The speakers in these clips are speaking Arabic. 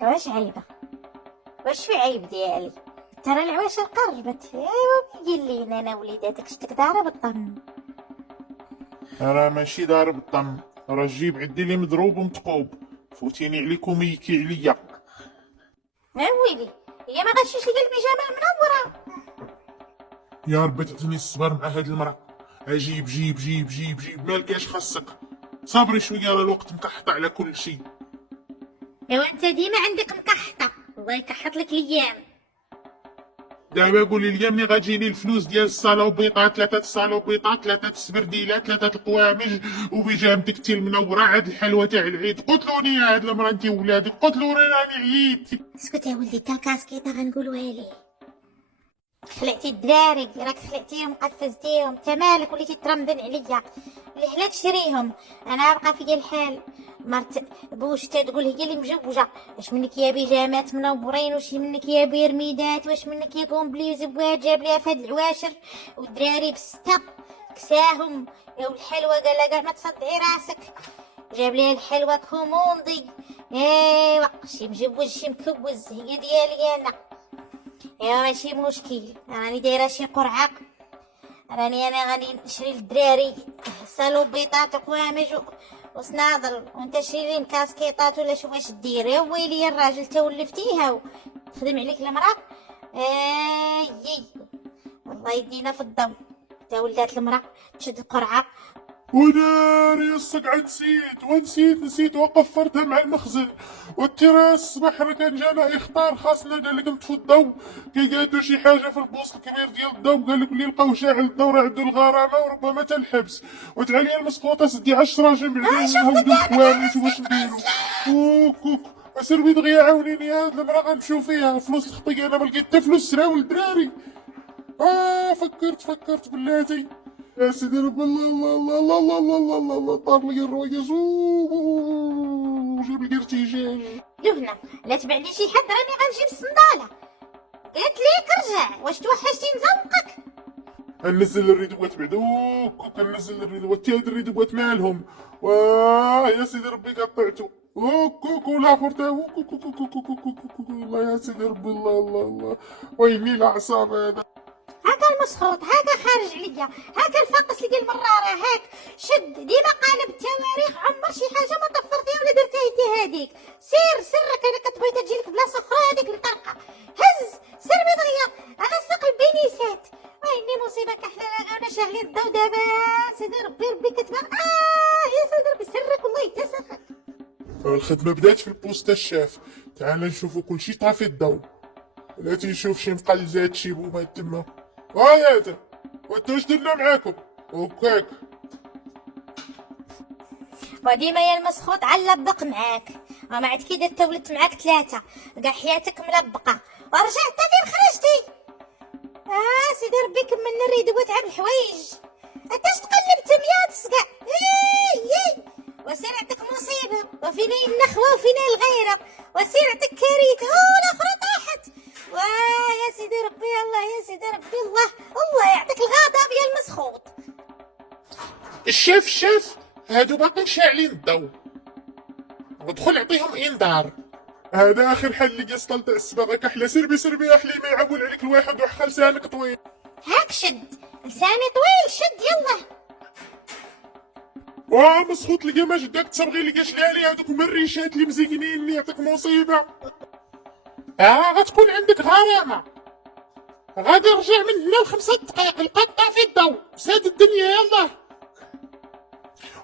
واش عيبة؟ واش في عيب ديالي؟ ترى العواشر قربت. ايوا قال لي انا وليداتك شتك دايره بالطن. انا ماشي دار بالطم، راه الجيب عندي لي مضروب ومتقوب. فوتيني عليكم يكي عليا. ويلي هي ما غاشيش لي البيجامه المنوره. يا ربي تعطيني الصبر مع هاد المرا. اجيب جيب جيب جيب جيب مالكاش خاصك. صبري شويه راه الوقت مكحط على كل شيء. ايوا انت ديما عندك مكحطه، الله يكحط لك الايام. دابا قولي لي مني غتجيني الفلوس ديال الصالوبيطات، 3 الصالوبيطات، 3 السبرديلات، 3 القوامج، وبيجامتك تي المنوره، عاد الحلوه تاع العيد. قتلوني يا هاد المرا انت وولادك، قتلوني راني عييت. اسكت يا ولدي، تا الكاسكيطه غنقولوها ليه. خلعتي الدراري راك خلعتيهم قفزتيهم، انت مالك وليتي ترمدن عليا؟ اللي هلاك شريهم، انا بقى في الحال. مرت بوشتا تقول هي اللي مجوجه. واش منك يا بيجامات منورين، واش منك يا بيرميدات، واش منك يا كومبلي زواج جاب ليها فهاد العواشر والدراري بسته كساهم. يا الحلوه قال لها ما تصدعي راسك، جاب ليها الحلوه كوموندي. ايوا شي مجوج شي مكوز، هي ديالي انا. ايوا ماشي مشكل، راني دايره شي قرعه. انا غادي نشري للدراري سالوبيطات وقوامج وصنادل، وانت شري لي كاسكيطات ولا شوف اش دير. يا ويلي يا الراجل تولفتيها تخدم عليك المراه. اي والله يدينا في الضو. تا ولات المراه تشد القرعه. وناري الصقع نسيت وقفرتها مع المخزن. والتراس الصباح راه كان جانا اخطار خاصنا قال لك نطفوا الضو. كي قالوا شي حاجه في البوسط الكبير ديال الضو، قال لك اللي لقاو شاعل الضو راه عنده الغرامه وربما حتى الحبس. وتعالي المسقوطه سدي 10 جنب بعدين نهودو الحوامج واش نديرو. كوك سيربي دغيا عاونيني هاد المرا غنمشيو فيها. فلوس الخطيه انا ما لقيت حتى فلوس سراول الدراري. فكرت بلاتي. يا سيدي رب الله الله الله الله الله الله الله الله طار لي الروايز جاب لي ارتجاج. لهنا لا تبع لي شي حد راني غنجيب الصنداله. قالت ليك رجع، واش توحشتي نزوقك؟ ننزل الريدوات بعدا. كننزل الريدوات تاع الريدوات مالهم. واه يا سيدي ربي قطعتو. والاخر تا الله يا سيدي ربي الله الله الله. ويلي الاعصاب هذا. هاكا المسخوط، هاكا خارج عليا، هاكا الفاقس اللي المراره، هاك شد ديما قالب التواريخ. عمر شي حاجه ما طفرتيها ولا درتيها انت هذيك. سير سرك، انا كتبغي تجيلك بلاصه اخرى هذيك الطرقه. هز سير بضيا على سوق البينيسات. ويني مصيبه كحله انا شاغلين الضو دابا. سيدي ربي كتبان. يا سيدي ربي سرك والله يتسخك. الخدمه بدات في البوسطه الشاف. تعال نشوفوا كلشي طافي الضو. لا تيشوف شي مقلزات شي بومات تما. يا هذا وانتو واش درنا معاكم؟ وكاك وديما يا المسخوط علبق معاك. ما عاد كي درت ولدت معاك 3 كاع حياتك ملبقه. ورجعت فين خرجتي؟ سيدي ربي كملنا الريدوات عام الحوايج. انتاش تقلبت يا تسقع. وسير عندك مصيبه، وفينا النخوه وفينا الغيره، وسير عندك كارثه. الاخرى طاحت. يا سيدي ربي الله، يا سيدي ربي الله يعطيك الغضب يا المسخوط. الشاف هادو باقي شاعلين الضو. ودخل عطيهم انذار. هذا اخر حل لقى سطل تاع السباقه كحله. سربي احلي ما يعول عليك الواحد وحخ لسانك طويل. هاك شد لساني طويل، شد يلا. مسخوط لقى ما جداك تصبغي لقى شلالي هذوك مريشات اللي مزينين اللي يعطيك مصيبه. غتكون عندك غرامه. غادي نرجع من هنا ل5 دقائق. القطه في الضو ساد الدنيا يلا.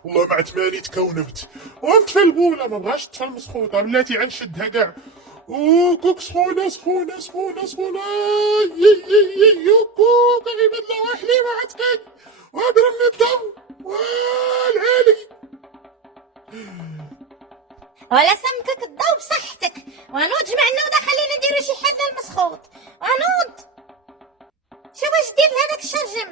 والله ما عتماني تكونبت ونطفي البوله. ما بغاش تطفى المسخوطه بلاتي غنشدها كاع. كوك سخونه كوك عباد الله واحلي ما عتقين. وضربني الضو والعالي. ولا سمكك الضو بصحتك. ونوض جمعنا ودا خلينا نديرو شي حل المسخوط. ونوض شوف اش دير لهذاك الشرجم.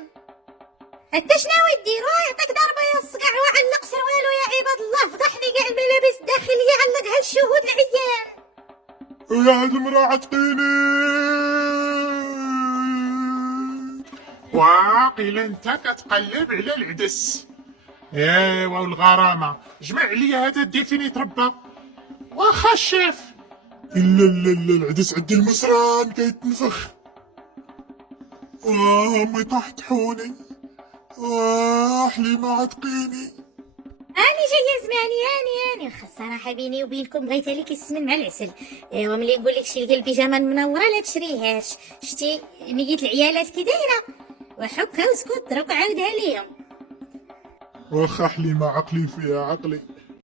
انت شناوي دير؟ يعطيك ضربه يا الصقع وعلق سروالو يا عباد الله. فضحني كاع الملابس الداخليه، علقها للشهود العيان. يا هاد المرا عتقيني. واقيلا انت كتقلب على العدس. ايوا والغرامه جمع عليا هذا الديفيني تربى. واخا الشيف إلا لا لا العدس عندي المسران كيتنفخ. أمي طاحت حليمة عتقيني. أنا جاية زماني أنا واخا الصراحة بيني وبينكم بغيت عليك السمن مع العسل. ايوا ملي نقول لك شي البيجامه المنوره لا تشريهاش. شتي نيت العيالات كي دايره وحكها وسكت دروك عاودها ليهم. واخا حليمة عقلي فيها عقلي.